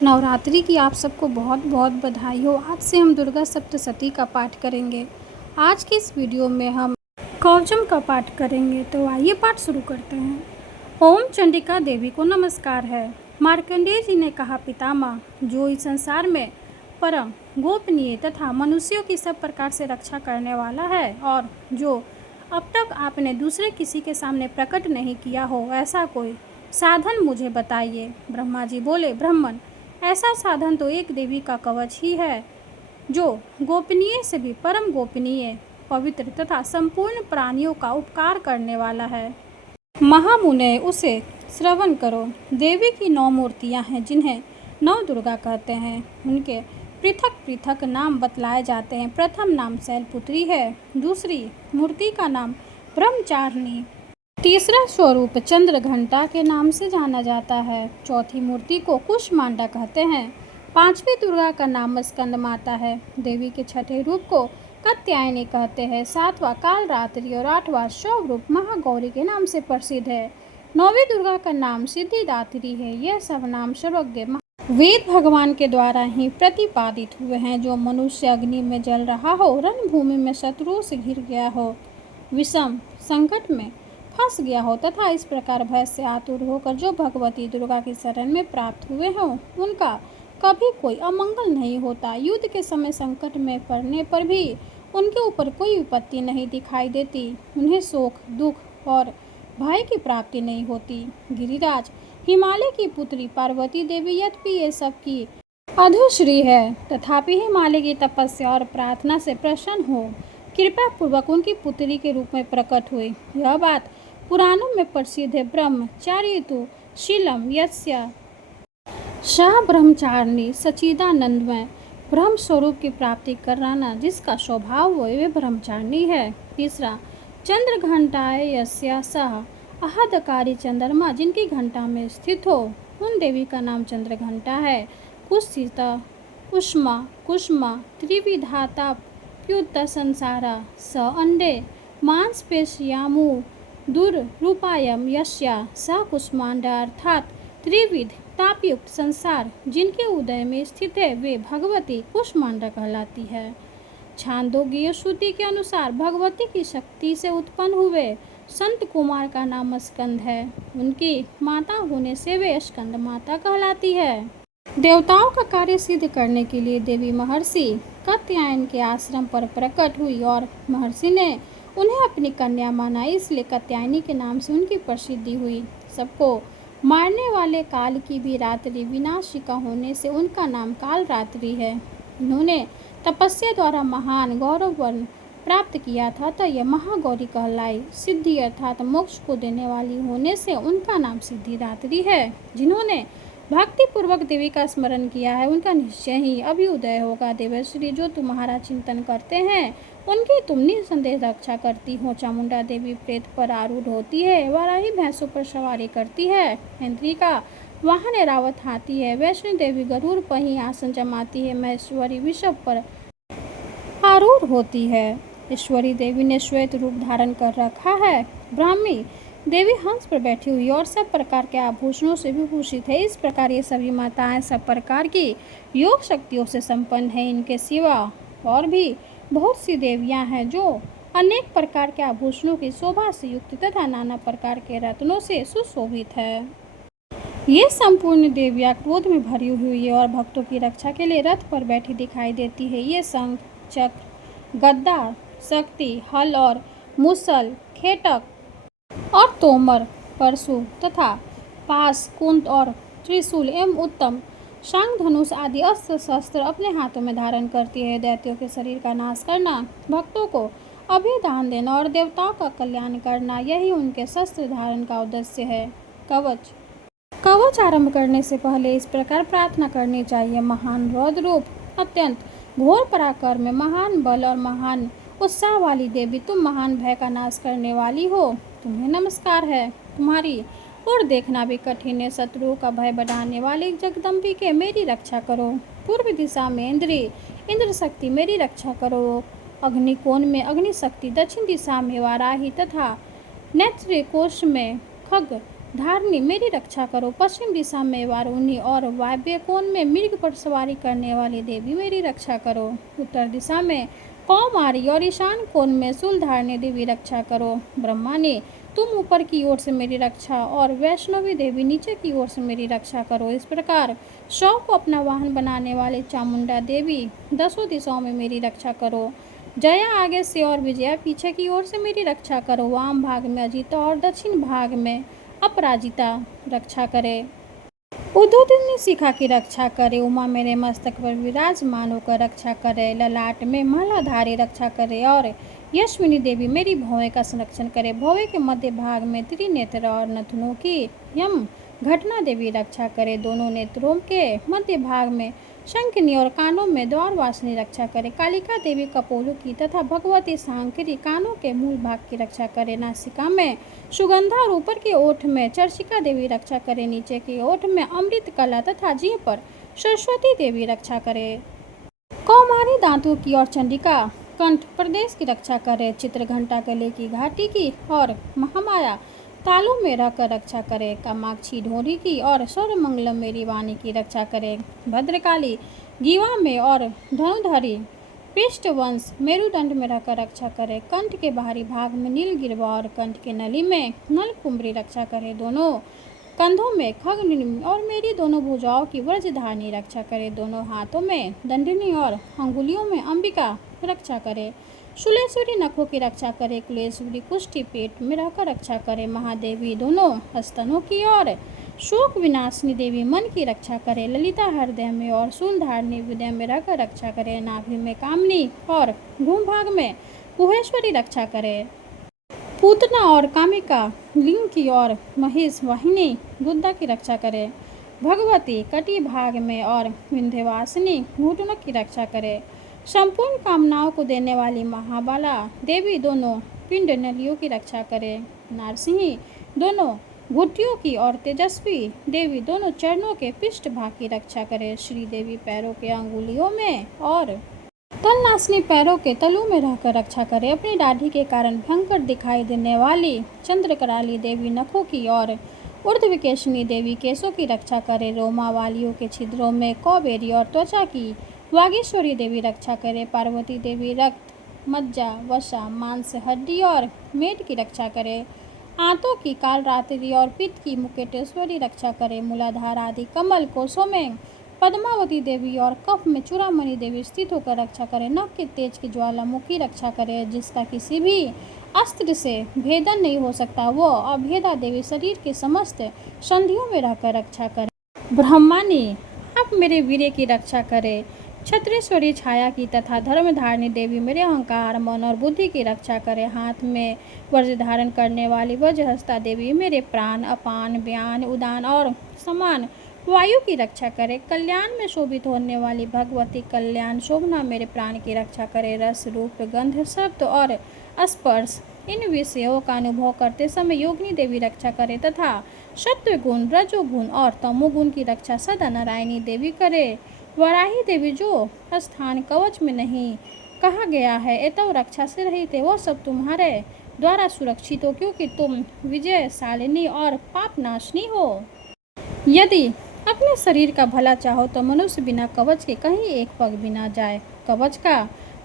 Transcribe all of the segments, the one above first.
नवरात्रि की आप सबको बहुत बहुत बधाई हो। आज से हम दुर्गा सप्तशती का पाठ करेंगे। आज की इस वीडियो में हम कवचम का पाठ करेंगे। तो आइए पाठ शुरू करते हैं। ओम चंडिका देवी को नमस्कार है। मार्कंडेय जी ने कहा, पितामह, जो इस संसार में परम गोपनीय तथा मनुष्यों की सब प्रकार से रक्षा करने वाला है और जो अब तक आपने दूसरे किसी के सामने प्रकट नहीं किया हो, ऐसा कोई साधन मुझे बताइए। ब्रह्मा जी बोले, ब्राह्मण, ऐसा साधन तो एक देवी का कवच ही है, जो गोपनीय से भी परम गोपनीय, पवित्र तथा संपूर्ण प्राणियों का उपकार करने वाला है। महामुने, उसे श्रवण करो। देवी की 9 मूर्तियां हैं, जिन्हें 9 दुर्गा कहते हैं। उनके पृथक पृथक नाम बतलाए जाते हैं। प्रथम नाम शैलपुत्री है, दूसरी मूर्ति का नाम ब्रह्मचारिणी, तीसरा स्वरूप चंद्रघंटा के नाम से जाना जाता है, चौथी मूर्ति को कुष्मांडा कहते हैं, पांचवी दुर्गा का नाम स्कंद माता है, देवी के छठे रूप को कात्यायनी कहते हैं, सातवां कालरात्रि और आठवां स्वरूप महागौरी के नाम से प्रसिद्ध है, नौवीं दुर्गा का नाम सिद्धिदात्री है। यह सब नाम सर्वज्ञ वेद भगवान के द्वारा ही प्रतिपादित हुए हैं। जो मनुष्य अग्नि में जल रहा हो, रणभूमि में शत्रुओं से घिर गया हो, विषम संकट में फंस गया हो तथा इस प्रकार भय से आतुर होकर जो भगवती दुर्गा की शरण में प्राप्त हुए हों, उनका कभी कोई अमंगल नहीं होता। युद्ध के समय संकट में पड़ने पर भी उनके ऊपर कोई विपत्ति नहीं दिखाई देती। उन्हें शोक, दुख और भय की प्राप्ति नहीं होती। गिरिराज हिमालय की पुत्री पार्वती देवी यद्यपि ये सब की अधुश्री है, तथापि हिमालय की तपस्या और प्रार्थना से प्रसन्न हो कृपा पूर्वक उनकी पुत्री के रूप में प्रकट हुई। यह बात पुराणों में प्रसिद्ध है। ब्रह्मचारी तु शीलम यस्य सह ब्रह्मचारिणी सच्चिदानंदमय, ब्रह्म स्वरूप की प्राप्ति कराना जिसका स्वभाव हो, वे ब्रह्मचारिणी है। तीसरा, चंद्रघंटाए यस्य सह आहदकारी, चंद्रमा जिनकी घंटा में स्थित हो, उन देवी का नाम चंद्रघंटा है। कुत्सिता उष्मा कुष्मा त्रिविधाता प्युत संसारा स अंडे मांसपेशियामु दुर्रूपायम यस्या सा कुष्मांडा, अर्थात त्रिविध तापयुक्त संसार जिनके उदय में स्थित है, वे भगवती कुष्मांडा कहलाती है। छांदोग्य श्रुति के अनुसार भगवती की शक्ति से उत्पन्न हुए संत कुमार का नाम स्कंद है। उनकी माता होने से वे स्कंद माता कहलाती है। देवताओं का कार्य सिद्ध करने के लिए देवी महर्षि कात्यायन के आश्रम पर प्रकट हुई और महर्षि ने उन्हें अपनी कन्या माना, इसलिए कात्यायनी के नाम से उनकी प्रसिद्धि हुई। सबको मारने वाले काल की भी रात्रि विनाशिका होने से उनका नाम काल रात्रि है। इन्होंने तपस्या द्वारा महान गौरवर्ण प्राप्त किया था, तो यह महागौरी कहलाई। सिद्धि अर्थात मोक्ष को देने वाली होने से उनका नाम सिद्धिदात्री है। जिन्होंने भक्ति पूर्वक देवी का स्मरण किया है, उनका निश्चय ही अभ्युदय होगा। देवश्री, जो तुम्हारा चिंतन करते हैं, उनकी तुम निसंदेह रक्षा करती हो। चामुंडा देवी प्रेत पर आरूढ़ होती है, वाराही भैंसों पर सवारी करती है, इंद्रिका वाहन एरावत हाथी है, वैष्णो देवी गरुड़ पर ही आसन जमाती है, महेश्वरी विषभ पर आरूढ़ होती है। ईश्वरी देवी ने श्वेत रूप धारण कर रखा है। ब्राह्मी देवी हंस पर बैठी हुई और सब प्रकार के आभूषणों से विभूषित है। इस प्रकार ये सभी माताएं सब प्रकार की योग शक्तियों से संपन्न है। इनके सिवा और भी बहुत सी देवियां हैं जो अनेक प्रकार के आभूषणों की शोभा से युक्त तथा नाना प्रकार के रत्नों से सुशोभित है। ये संपूर्ण देवियां क्रोध में भरी हुई है और भक्तों की रक्षा के लिए रथ पर बैठी दिखाई देती है। ये शंख, चक्र, गदा, शक्ति, हल और मुसल, खेटक और तोमर, परशु तथा पास, कुंत और त्रिशूल एवं उत्तम शंख, धनुष आदि अस्त्र शस्त्र अपने हाथों में धारण करती है। दैत्यों के शरीर का नाश करना, भक्तों को अभयदान देना और देवताओं का कल्याण करना, यही उनके शस्त्र धारण का उद्देश्य है। कवच कवच आरंभ करने से पहले इस प्रकार प्रार्थना करनी चाहिए। महान रौद्र रूप, अत्यंत घोर पराक्रम में, महान बल और महान उत्साह वाली देवी, तुम महान भय का नाश करने वाली हो, तुम्हें नमस्कार है। तुम्हारी और देखना भी कठिन है। शत्रुओं का भय बढ़ाने वाले जगदम्बिके, मेरी रक्षा करो। पूर्व दिशा में इंद्र शक्ति, मेरी रक्षा करो। अग्निकोण में अग्नि शक्ति, दक्षिण दिशा में वाराही तथा नेत्र कोश में खग धारनी मेरी रक्षा करो। पश्चिम दिशा में वारुणी और वायव्य कोण में मृग पर सवारी करने वाली देवी मेरी रक्षा करो। उत्तर दिशा में कौमारी और ईशान कोण में शूलधारिणी देवी रक्षा करो। ब्रह्मा ने तुम ऊपर की ओर से मेरी रक्षा और वैष्णवी देवी नीचे की ओर से मेरी रक्षा करो। इस प्रकार शव को अपना वाहन बनाने वाले चामुंडा देवी दसों दिशाओं में मेरी रक्षा करो। जया आगे से और विजया पीछे की ओर से मेरी रक्षा करो। वाम भाग में अजिता और दक्षिण भाग में अपराजिता रक्षा करे। उद्योतनी शिखा की रक्षा करे। उमा मेरे मस्तक पर विराजमान होकर रक्षा करे। ललाट में मालाधारी रक्षा करे और यशविनी देवी मेरी भौवे का संरक्षण करे। भौवे के मध्य भाग में त्रिनेत्र और नथुनों की यम घटना देवी रक्षा करे। दोनों नेत्रों के मध्य भाग में शंखनी और कानों में द्वारवासिनी रक्षा करे। कालिका देवी कपोलों की तथा भगवती सांकरी कानों के मूल भाग की रक्षा करे। नासिका में सुगंधा और ऊपर के ओठ में चर्चिका देवी रक्षा करे। नीचे के ओठ में अमृत कला तथा जीभ पर सरस्वती देवी रक्षा करे। कौमारी दांतों की और चंडिका कंठ प्रदेश की रक्षा करे। चित्रघंटा गले की घाटी की और महामाया तालू में रहकर रक्षा करे। कामाक्षी ढोरी की और सर्वमंगलम मेरी वाणी की रक्षा करे। भद्रकाली गीवा में और धनुधरी पृष्ठवंश मेरुदंड में रहकर रक्षा करे। कंठ के बाहरी भाग में नीलगिरवा और कंठ के नली में नलकुंबरी रक्षा करे। दोनों कंधों में खगनिनी और मेरी दोनों भुजाओं की व्रजधारिणी रक्षा करे। दोनों हाथों में दंडिनी और अंगुलियों में अंबिका रक्षा करे। शूलेश्वरी नखों की रक्षा करे। कुलेश्वरी कुष्ठी पेट में रहकर रक्षा करे। महादेवी दोनों स्तनों की और शोक विनाशिनी देवी मन की रक्षा करे। ललिता हृदय में और शूलधारिणी हृदय में रहकर रक्षा करे। नाभि में कामनी और भूभाग में कुहेश्वरी रक्षा करे। पूतना और कामिका लिंग की और महेश वाहिनी गुद्दा की रक्षा करे। भगवती कटी भाग में और विंध्यवासिनी घुटनों की रक्षा करे। संपूर्ण कामनाओं को देने वाली महाबाला देवी दोनों पिंड नलियों की रक्षा करे। नारसिंही दोनों घुटियों की और तेजस्वी देवी दोनों चरणों के पृष्ठ भाग की रक्षा करे। श्री देवी पैरों के अंगुलियों में और तलनासिनी पैरों के तलू में रहकर रक्षा करे। अपनी दाढ़ी के कारण भयंकर दिखाई देने वाली चंद्रकराली देवी नखों की और ऊर्ध्वकेशिनी देवी केशों की रक्षा करे। रोमा वालियों के छिद्रों में कौबेरी और त्वचा की वागीश्वरी देवी रक्षा करे। पार्वती देवी रक्त मज्जा वसा मांस हड्डी और मेद की रक्षा करे। आंतों की कालरात्रि और पित्त की मुकेटेश्वरी रक्षा करे। मूलाधार आदि कमल कोशों में पद्मावती देवी और कफ में चूड़ामणि देवी स्थित होकर रक्षा करे। नख के तेज की ज्वालामुखी रक्षा करे। जिसका किसी भी अस्त्र से भेदन नहीं हो सकता, वो अभेदा देवी शरीर के समस्त संधियों में रहकर रक्षा करे। ब्रह्मानी आप मेरे वीर्य की रक्षा करे। छत्रेश्वरी छाया की तथा धर्मधारिणी देवी मेरे अहंकार मन और बुद्धि की रक्षा करे। हाथ में वज्र धारण करने वाली वज्रहस्ता देवी मेरे प्राण अपान व्यान उदान और समान वायु की रक्षा करे। कल्याण में शोभित होने वाली भगवती कल्याण शोभना मेरे प्राण की रक्षा करे। रस रूप गंध शब्द और स्पर्श इन विषयों का अनुभव करते समय योगिनी देवी रक्षा करे तथा सत्व गुण रजोगुण और तमोगुण की रक्षा सदा नारायणी देवी करे। वराही देवी जो स्थान कवच में नहीं कहा गया है एतव रक्षा से रहित है, वो सब तुम्हारे द्वारा सुरक्षित हो, क्योंकि तुम विजयशालिनी और पापनाशनी हो। यदि अपने शरीर का भला चाहो तो मनुष्य बिना कवच के कहीं एक पग भी ना जाए। कवच का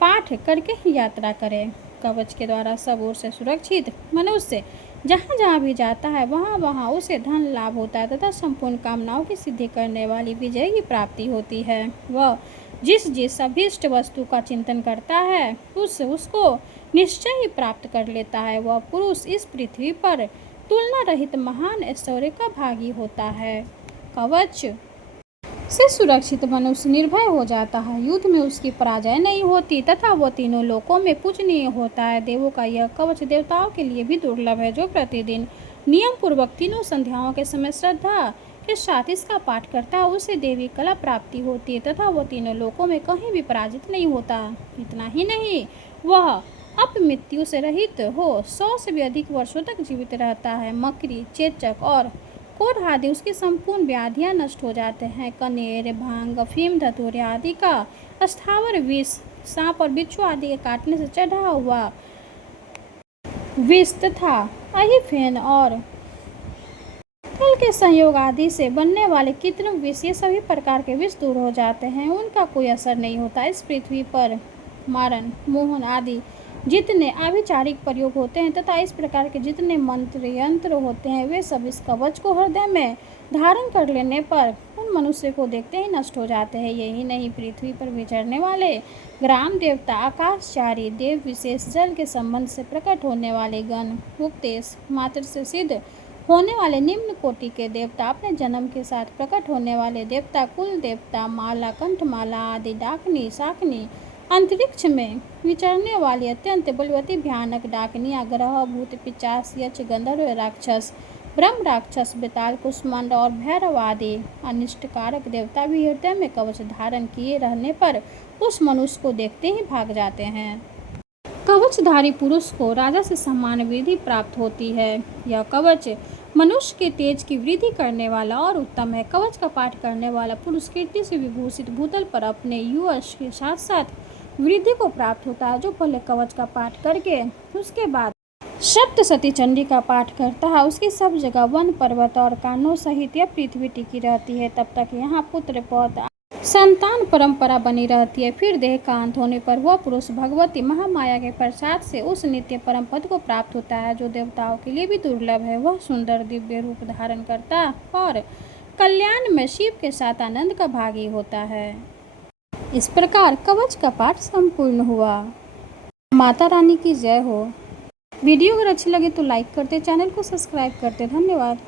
पाठ करके ही यात्रा करे। कवच के द्वारा सब ओर से सुरक्षित मनुष्य जहाँ जहाँ भी जाता है वहाँ वहाँ उसे धन लाभ होता है तथा संपूर्ण कामनाओं की सिद्धि करने वाली विजय की प्राप्ति होती है। वह जिस अभीष्ट वस्तु का चिंतन करता है उसको निश्चय ही प्राप्त कर लेता है। वह पुरुष इस पृथ्वी पर तुलना रहित महान ऐश्वर्य का भागी होता है। कवच से सुरक्षित मनुष्य निर्भय हो जाता है। युद्ध में उसकी पराजय नहीं होती तथा वह तीनों लोकों में पूजनीय होता है। देवों का यह कवच देवताओं के लिए भी दुर्लभ है। जो प्रतिदिन नियम पूर्वक तीनों संध्याओं के समय श्रद्धा के साथ इसका पाठ करता है उसे देवी कला प्राप्ति होती है तथा वह तीनों लोकों में कहीं भी पराजित नहीं होता। इतना ही नहीं, वह अपमृत्यु से रहित हो 100 से भी अधिक वर्षों तक जीवित रहता है। मकड़ी चेचक और कोढ़ आदि उसकी संपूर्ण व्याधियां नष्ट हो जाते हैं। कनेर भांग अफीम धतूरे आदि का स्थावर विष सांप और बिच्छू आदि के काटने से चढ़ा हुआ विष तथा अहिफेन और कल के संयोग आदि से बनने वाले कितने विष, ये सभी प्रकार के विष दूर हो जाते हैं, उनका कोई असर नहीं होता। इस पृथ्वी पर मारण, मोहन आदि जितने आभिचारिक प्रयोग होते हैं तथा इस प्रकार के जितने मंत्र यंत्र होते हैं, वे सब इस कवच को हृदय में धारण कर लेने पर उन मनुष्य को देखते ही नष्ट हो जाते हैं। यही नहीं, पृथ्वी पर विचरने वाले ग्राम देवता, आकाशचारी देव, विशेष जल के संबंध से प्रकट होने वाले गण, उपदेश मात्र से सिद्ध होने वाले निम्न कोटि के देवता, अपने जन्म के साथ प्रकट होने वाले देवता, कुल देवता, माला, कंठमाला आदि, डाकनी, शाकनी, अंतरिक्ष में विचरने वाली अत्यंत बलवती भयानक डाकनियाँ, ग्रह, भूत, पिशाच, यक्ष, गंधर्व, राक्षस, ब्रह्म राक्षस, बेताल, कुष्मांड और भैरव आदि अनिष्टकारक देवता भी हृदय में कवच धारण किए रहने पर उस मनुष्य को देखते ही भाग जाते हैं। कवचधारी पुरुष को राजा से समान वृद्धि प्राप्त होती है। यह कवच मनुष्य के तेज की वृद्धि करने वाला और उत्तम है। कवच का पाठ करने वाला पुरुष कीर्ति से विभूषित भूतल पर अपने यश के साथ साथ वृद्धि को प्राप्त होता है। जो पहले कवच का पाठ करके उसके बाद सप्तशती चंडी का पाठ करता है, उसकी सब जगह वन, पर्वत और कानों सहित यह पृथ्वी टिकी रहती है। तब तक यहाँ पुत्र, पौत्र, संतान परंपरा बनी रहती है। फिर देह का अंत होने पर वह पुरुष भगवती महामाया के प्रसाद से उस नित्य परम पद को प्राप्त होता है, जो देवताओं के लिए भी दुर्लभ है। वह सुंदर दिव्य रूप धारण करता और कल्याण में शिव के साथ आनंद का भागी होता है। इस प्रकार कवच का पाठ संपूर्ण हुआ। माता रानी की जय हो। वीडियो अगर अच्छी लगे तो लाइक करते, चैनल को सब्सक्राइब करते। धन्यवाद।